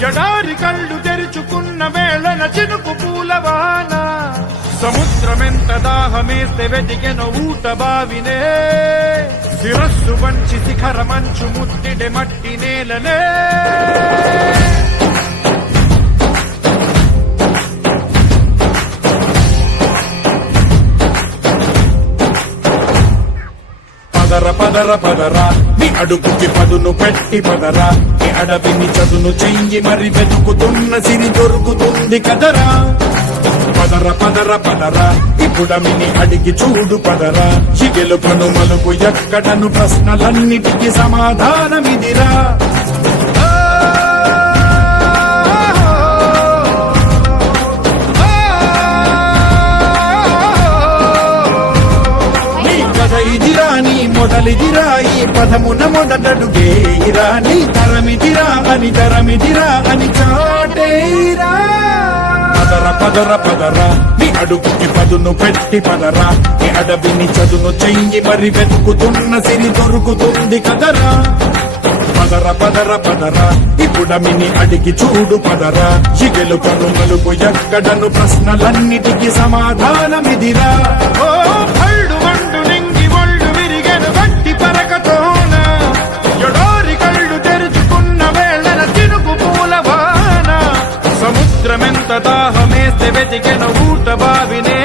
జడారి కళ్ళు తెరుచుకున్న వేళన చినుకు పూలవాన సముద్రమెంత దాహమేస్తే వెతికెన ఊట బావినే శిరస్సు వంచి శిఖర మంచు ముద్దిడె మట్టి నేలనే పదర పదర పదరా నీ అడుగుకి పదును పెట్టి పదరా నీ అడవిని చదును చెయ్యి మరి వెతుకుతున్న సిరి దొరుకుతుంది కదరా పదర పదర పదరా ఇప్పుడమిని అడిగి చూడు పదరా చిగెలుపను మలుపు ఎక్కడను ప్రశ్నలన్నిటికీ సమాధానమిదిరా మొదలిదిరా ఈ పదమున మొదటడుగేరా నీ తరమిదిరా అని చాటేరా పదర పదర పదరా నీ అడుగుకి పదును పెట్టి పదరా నీ అడవిని చదును చెయ్యి మరి వెతుకుతున్న సిరి దొరుకుతుంది కదరా పదర పదర పదరా ఇప్పుడమిని అడిగి చూడు పదరా చిగెలు పను మలుపు ఎక్కడను ప్రశ్నలన్నిటికీ సమాధానమిదిరా ఓ భళ్ళు వండు నింగి ఒళ్ళు విరిగెను గట్టి పరకతోన జడారి కళ్ళు తెరుచుకున్న వేళన చినుకు పూలవాన సముద్రమెంత దాహమేస్తే వెతికెన ఊట బావినే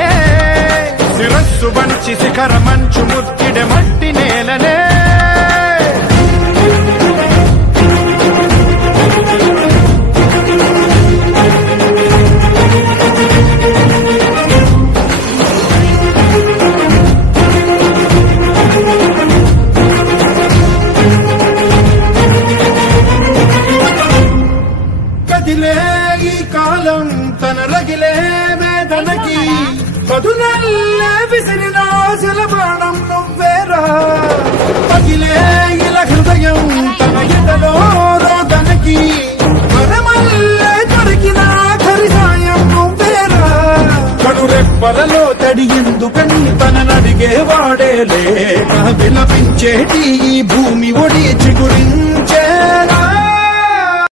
శిరస్సు వంచి శిఖర మంచు ముద్దిడె మట్టి నేలనే ఈ కాలం తన రగిలే వేదనకి పదునల్లే విసిరిన ఆశల బాణం నువ్వేరా పగిలే ఇలా హృదయం తన ఎదలో రోదనకి పరమల్లే దొరికిన ఆఖరి సాయం నువ్వేరా కడురెప్పలలో తడి ఎందుకని తననడిగే వాడేలే విలపించేటి ఈ భూమి ఒడి చిగురింది